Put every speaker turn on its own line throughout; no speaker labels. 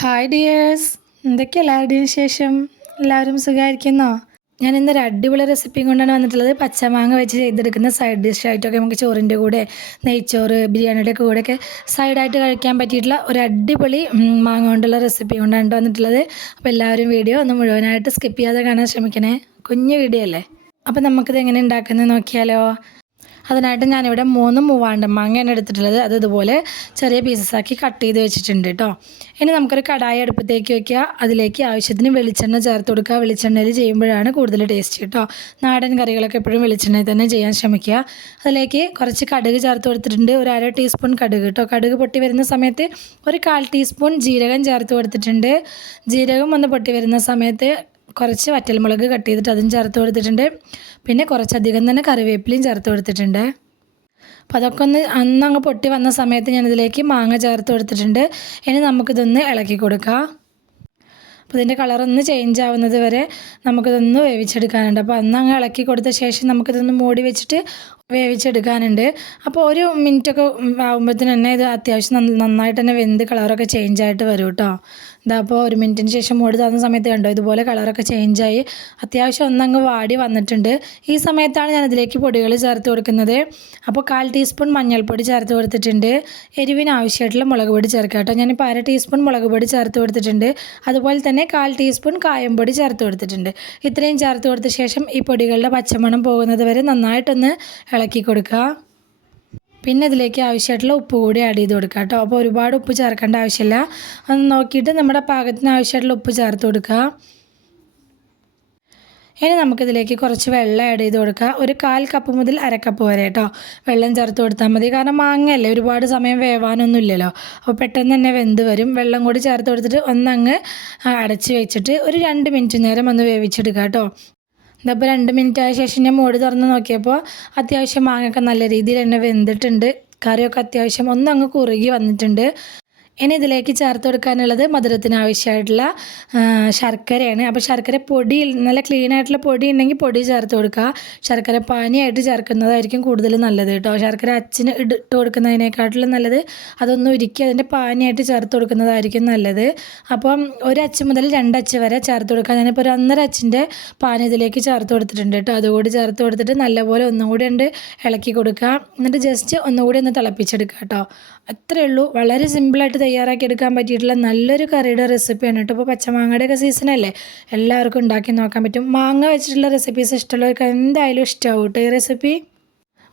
Hi dears എന്തൊക്കെയാ എല്ലാവരുടെയും ശേഷം എല്ലാവരും സുഖമായിരിക്കുന്നോ? ഞാൻ ഇന്നൊരു അടിപൊളി റെസിപ്പി കൊണ്ടാണ് വന്നിട്ടുള്ളത്. പച്ചമാങ്ങ വെച്ച് ചെയ്തെടുക്കുന്ന സൈഡ് ഡിഷ് ആയിട്ടൊക്കെ നമുക്ക് ചോറിന്റെ കൂടെ നെയ്ച്ചോറ് ബിരിയാണിയുടെ കൂടെയൊക്കെ സൈഡായിട്ട് കഴിക്കാൻ പറ്റിയിട്ടുള്ള ഒരു അടിപൊളി മാങ്ങ കൊണ്ടുള്ള റെസിപ്പി കൊണ്ടാണ് വന്നിട്ടുള്ളത്. അപ്പോൾ എല്ലാവരും വീഡിയോ ഒന്ന് മുഴുവനായിട്ട് സ്കിപ്പ് ചെയ്യാതെ കാണാൻ ശ്രമിക്കണേ. കുഞ്ഞു വീഡിയോ അല്ലേ? അപ്പോൾ നമുക്കിത് എങ്ങനെ ഉണ്ടാക്കുന്നത് നോക്കിയാലോ. അതിനായിട്ട് ഞാനിവിടെ മൂന്ന് മൂവാണ്ടൻ മാങ്ങയാണ് എടുത്തിട്ടുള്ളത്. അത് ഇതുപോലെ ചെറിയ പീസസ് ആക്കി കട്ട് ചെയ്ത് വെച്ചിട്ടുണ്ട് കേട്ടോ ഇനി നമുക്കൊരു കടായി അടുപ്പത്തേക്ക് വയ്ക്കുക അതിലേക്ക് ആവശ്യത്തിന് വെളിച്ചെണ്ണ ചേർത്ത് കൊടുക്കുക. വെളിച്ചെണ്ണയിൽ ചെയ്യുമ്പോഴാണ് കൂടുതൽ ടേസ്റ്റ് കേട്ടോ നാടൻ കറികളൊക്കെ എപ്പോഴും വെളിച്ചെണ്ണയിൽ തന്നെ ചെയ്യാൻ ശ്രമിക്കുക. അതിലേക്ക് കുറച്ച് കടുക് ചേർത്ത് കൊടുത്തിട്ടുണ്ട്. ഒരു അര ടീസ്പൂൺ കടുക് കേട്ടോ കടുക് പൊട്ടി വരുന്ന സമയത്ത് ഒരു കാൽ ടീസ്പൂൺ ജീരകം ചേർത്ത് കൊടുത്തിട്ടുണ്ട്. ജീരകം ഒന്ന് പൊട്ടി വരുന്ന സമയത്ത് കുറച്ച് വറ്റൽമുളക് കട്ട് ചെയ്തിട്ട് അതും ചേർത്ത് കൊടുത്തിട്ടുണ്ട്. പിന്നെ കുറച്ചധികം തന്നെ കറിവേപ്പിലയും ചേർത്ത് കൊടുത്തിട്ടുണ്ട്. അപ്പോൾ അതൊക്കെ ഒന്ന് അന്ന് അങ്ങ് പൊട്ടി വന്ന സമയത്ത് ഞാനിതിലേക്ക് മാങ്ങ ചേർത്ത് കൊടുത്തിട്ടുണ്ട്. ഇനി നമുക്കിതൊന്ന് ഇളക്കി കൊടുക്കാം. അപ്പോൾ ഇതിന്റെ കളറൊന്ന് ചേഞ്ച് ആവുന്നത് വരെ നമുക്കിതൊന്ന് വേവിച്ചെടുക്കാനുണ്ട്. അപ്പോൾ അന്ന് അങ്ങ് ഇളക്കി കൊടുത്ത ശേഷം നമുക്കിതൊന്ന് മൂടി വെച്ചിട്ട് വേവിച്ചെടുക്കാനുണ്ട്. അപ്പോൾ ഒരു മിനിറ്റൊക്കെ ആകുമ്പോഴത്തേന് തന്നെ ഇത് അത്യാവശ്യം നന്ന- നന്നായിട്ട് തന്നെ വെന്ത് കളറൊക്കെ ചേഞ്ച് ആയിട്ട് വരും കേട്ടോ ഇതാ അപ്പോൾ ഒരു മിനിറ്റിന് ശേഷം മൂടി തന്ന സമയത്ത് കണ്ടോ ഇതുപോലെ കളറൊക്കെ ചേഞ്ചായി അത്യാവശ്യം ഒന്നങ്ങ് വാടി വന്നിട്ടുണ്ട്. ഈ സമയത്താണ് ഞാൻ ഇതിലേക്ക് പൊടികൾ ചേർത്ത് കൊടുക്കുന്നത്. അപ്പോൾ കാൽ ടീസ്പൂൺ മഞ്ഞൾപ്പൊടി ചേർത്ത് കൊടുത്തിട്ടുണ്ട്. എരിവിന് ആവശ്യമായിട്ടുള്ള മുളക് പൊടി ചേർക്കാം കേട്ടോ. ഞാനിപ്പോൾ അര ടീസ്പൂൺ മുളക് പൊടി ചേർത്ത് കൊടുത്തിട്ടുണ്ട്. അതുപോലെ തന്നെ കാൽ ടീസ്പൂൺ കായം പൊടി ചേർത്ത് കൊടുത്തിട്ടുണ്ട്. ഇത്രയും ചേർത്ത് കൊടുത്ത ശേഷം ഈ പൊടികളുടെ പച്ചമണം പോകുന്നത് വരെ നന്നായിട്ടൊന്ന് ഇളക്കി കൊടുക്കുക. പിന്നെ ഇതിലേക്ക് ആവശ്യമായിട്ടുള്ള ഉപ്പ് കൂടി ആഡ് ചെയ്ത് കൊടുക്കുക കേട്ടോ. അപ്പോൾ ഒരുപാട് ഉപ്പ് ചേർക്കേണ്ട ആവശ്യമില്ല. അത് നോക്കിയിട്ട് നമ്മുടെ പാകത്തിന് ആവശ്യമായിട്ടുള്ള ഉപ്പ് ചേർത്ത് കൊടുക്കുക. ഇനി നമുക്കിതിലേക്ക് കുറച്ച് വെള്ളം ആഡ് ചെയ്ത് കൊടുക്കുക. ഒരു കാൽ കപ്പ് മുതൽ അരക്കപ്പ് കപ്പ് വരെ കേട്ടോ. വെള്ളം ചേർത്ത് കൊടുത്താൽ മതി. കാരണം മാങ്ങയല്ലേ ഒരുപാട് സമയം വേവാനൊന്നും ഇല്ലല്ലോ. അപ്പോൾ പെട്ടെന്ന് തന്നെ വെന്ത് വരും. വെള്ളം കൂടി ചേർത്ത് കൊടുത്തിട്ട് ഒന്നങ്ങ് അടച്ച് വെച്ചിട്ട് ഒരു രണ്ട് മിനിറ്റ് നേരം ഒന്ന് വേവിച്ചെടുക്കുക കേട്ടോ. ഇതപ്പോൾ രണ്ട് മിനിറ്റ് ആയ ശേഷം ഞാൻ മൂടി തുറന്ന് നോക്കിയപ്പോൾ അത്യാവശ്യം മാങ്ങയൊക്കെ നല്ല രീതിയിൽ തന്നെ വെന്തിട്ടുണ്ട്. കറിയൊക്കെ അത്യാവശ്യം ഒന്നങ്ങ് കുറുകി വന്നിട്ടുണ്ട്. ഇനി ഇതിലേക്ക് ചേർത്ത് കൊടുക്കാനുള്ളത് മധുരത്തിന് ആവശ്യമായിട്ടുള്ള ശർക്കരയാണ്. അപ്പോൾ ശർക്കര പൊടി നല്ല ക്ലീൻ ആയിട്ടുള്ള പൊടി ഉണ്ടെങ്കിൽ പൊടി ചേർത്ത് കൊടുക്കുക. ശർക്കര പാനിയായിട്ട് ചേർക്കുന്നതായിരിക്കും കൂടുതൽ നല്ലത് കേട്ടോ. ശർക്കര അച്ചിന് ഇട്ട് കൊടുക്കുന്നതിനേക്കാട്ടിലും നല്ലത് അതൊന്നും ഉരുക്കി അതിന്റെ പാനിയായിട്ട് ചേർത്ത് കൊടുക്കുന്നതായിരിക്കും നല്ലത്. അപ്പം ഒരു അച്ച് മുതൽ രണ്ടച്ച് വരെ ചേർത്ത് കൊടുക്കുക. ഞാനിപ്പോൾ ഒരു ഒന്നര അച്ചിന്റെ പാനി ഇതിലേക്ക് ചേർത്ത് കൊടുത്തിട്ടുണ്ട് കേട്ടോ. അതുകൂടി ചേർത്ത് കൊടുത്തിട്ട് നല്ലപോലെ ഒന്നുകൂടി ഉണ്ട് ഇളക്കി കൊടുക്കുക. എന്നിട്ട് ജസ്റ്റ് ഒന്നുകൂടി ഒന്ന് തിളപ്പിച്ചെടുക്കുക കേട്ടോ. അത്രയേ ഉള്ളൂ. വളരെ സിമ്പിളായിട്ട് തയ്യാറാക്കി എടുക്കാൻ പറ്റിയിട്ടുള്ള നല്ലൊരു കറിയുടെ റെസിപ്പിയാണ് കേട്ടോ ഇപ്പോൾ പച്ചമാങ്ങയുടെ ഒക്കെ സീസണല്ലേ എല്ലാവർക്കും ഉണ്ടാക്കി നോക്കാൻ പറ്റും. മാങ്ങ വെച്ചിട്ടുള്ള റെസിപ്പീസ് ഇഷ്ടമുള്ളവർക്ക് എന്തായാലും ഇഷ്ടമാവും കേട്ടോ ഈ റെസിപ്പി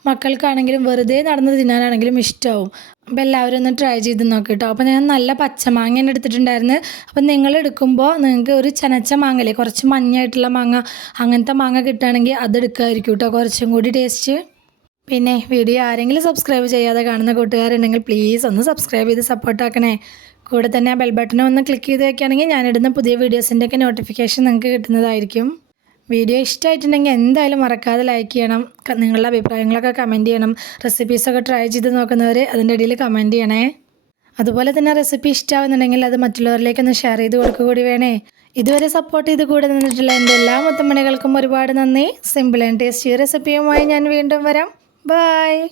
മക്കൾക്കാണെങ്കിലും വെറുതെ നടന്ന് തിന്നാനാണെങ്കിലും ഇഷ്ടമാവും അപ്പോൾ എല്ലാവരും ഒന്ന് ട്രൈ ചെയ്ത് നോക്കി കേട്ടോ അപ്പോൾ ഞാൻ നല്ല പച്ചമാങ്ങ തന്നെ എടുത്തിട്ടുണ്ടായിരുന്നു. അപ്പം നിങ്ങൾ എടുക്കുമ്പോൾ നിങ്ങൾക്ക് ഒരു ചനച്ച മാങ്ങല്ലേ? കുറച്ച് മഞ്ഞായിട്ടുള്ള മാങ്ങ അങ്ങനത്തെ മാങ്ങ കിട്ടുകയാണെങ്കിൽ അത് എടുക്കുമായിരിക്കും കേട്ടോ കുറച്ചും കൂടി ടേസ്റ്റ് പിന്നെ വീഡിയോ ആരെങ്കിലും സബ്സ്ക്രൈബ് ചെയ്യാതെ കാണുന്ന കൂട്ടുകാരുണ്ടെങ്കിൽ പ്ലീസ് ഒന്ന് സബ്സ്ക്രൈബ് ചെയ്ത് സപ്പോർട്ടാക്കണേ കൂടെ തന്നെ ആ ബെൽ ബട്ടൺ ഒന്ന് ക്ലിക്ക് ചെയ്ത് വെക്കുകയാണെങ്കിൽ ഞാനിടുന്ന പുതിയ വീഡിയോസിന്റെയൊക്കെ നോട്ടിഫിക്കേഷൻ നിങ്ങൾക്ക് കിട്ടുന്നതായിരിക്കും. വീഡിയോ ഇഷ്ടമായിട്ടുണ്ടെങ്കിൽ എന്തായാലും മറക്കാതെ ലൈക്ക് ചെയ്യണം. നിങ്ങളുടെ അഭിപ്രായങ്ങളൊക്കെ കമന്റ് ചെയ്യണം. റെസിപ്പീസൊക്കെ ട്രൈ ചെയ്ത് നോക്കുന്നവർ അതിന്റെ ഇടയിൽ കമന്റ് ചെയ്യണേ. അതുപോലെ തന്നെ റെസിപ്പി ഇഷ്ടമാവുന്നുണ്ടെങ്കിൽ അത് മറ്റുള്ളവരിലേക്കൊന്ന് ഷെയർ ചെയ്ത് കൊടുക്കുക കൂടി വേണേ. ഇതുവരെ സപ്പോർട്ട് ചെയ്ത് കൂടെ നിന്നിട്ടുള്ള എന്റെ എല്ലാ മുത്തമ്മണികൾക്കും ഒരുപാട് നന്ദി. സിമ്പിൾ ആൻഡ് ടേസ്റ്റി റെസിപ്പിയുമായി ഞാൻ വീണ്ടും വരാം. Bye.